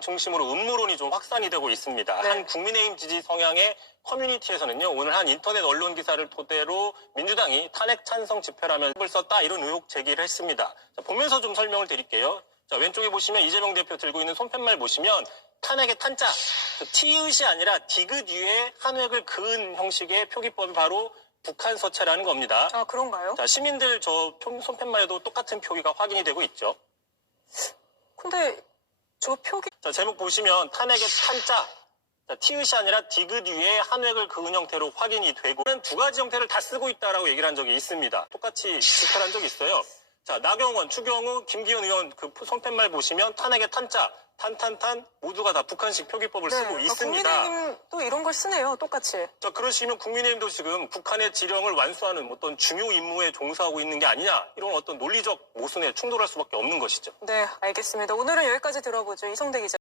중심으로 음모론이 좀 확산이 되고 있습니다. 네. 한 국민의힘 지지 성향의 커뮤니티에서는요, 오늘 한 인터넷 언론 기사를 토대로 민주당이 탄핵 찬성 집회라면 을 썼다 이런 의혹 제기를 했습니다. 자, 보면서 좀 설명을 드릴게요. 자, 왼쪽에 보시면 이재명 대표 들고 있는 손팻말 보시면 탄핵의 탄자, 저 티읕이 아니라 디귿 위에 한 획을 그은 형식의 표기법이 바로 북한 서체라는 겁니다. 아, 그런가요? 자, 시민들 저 표- 손팻말에도 똑같은 표기가 확인이 되고 있죠. 근데 저 표기 자, 제목 보시면 탄핵의 탄자. 자, 티읕이 아니라 디귿 위에 한 획을 그은 형태로 확인이 되고 두 가지 형태를 다 쓰고 있다라고 얘기를 한 적이 있습니다. 똑같이 집회한 적이 있어요. 자, 나경원, 추경호, 김기현 의원 그 손팻말 보시면 탄핵의 탄자, 탄탄탄 모두가 다 북한식 표기법을 쓰고 그러니까 있습니다. 국민의힘 또 이런 걸 쓰네요. 똑같이. 자, 그러시면 국민의힘도 지금 북한의 지령을 완수하는 어떤 중요 임무에 종사하고 있는 게 아니냐 이런 어떤 논리적 모순에 충돌할 수밖에 없는 것이죠. 네, 알겠습니다. 오늘은 여기까지 들어보죠. 이성대 기자.